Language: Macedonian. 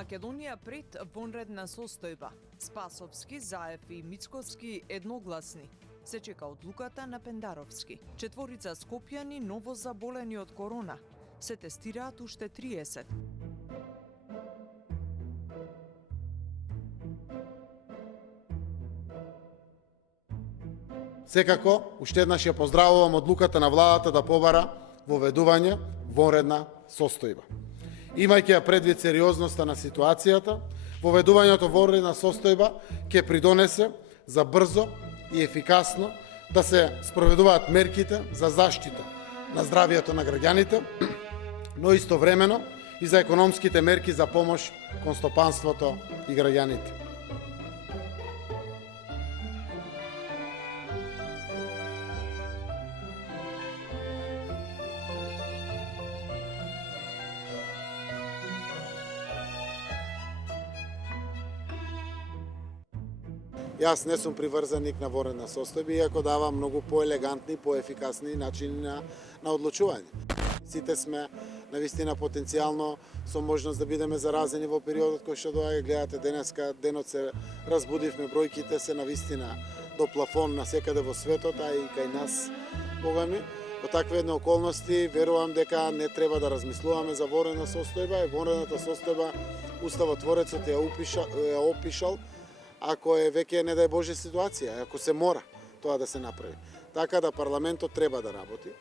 Македонија пред вонредна состојба. Спасовски, Заев и Мицковски едногласни. Се чека одлуката на Пендаровски. Четворица скопјани ново заболени од корона. Се тестираат уште 30. Секако, уште еднаш ја поздравувам одлуката на владата да побара воведување вонредна состојба. Имајќи ја предвид сериозноста на ситуацијата, воведувањето вонредна состојба ќе придонесе за брзо и ефикасно да се спроведуваат мерките за заштита на здравието на граѓаните, но истовремено и за економските мерки за помош кон стопанството и граѓаните. Јас не сум приврзаник на вонредна состојба, иако давам многу поелегантни, поефикасни начини на одлучување. Сите сме навистина потенцијално со можност да бидеме заразени во периодот кој што доаѓа. Гледате денеска, денот се разбудивме, бројките се навистина до плафон насекаде во светот, а и кај нас, богами. Во такви едни околности верувам дека не треба да размислуваме за вонредна состојба, и вонредната состојба уставотворецот ја опишал ако е веќе не дај Боже ситуација, ако се мора тоа да се направи. Така да парламентот треба да работи.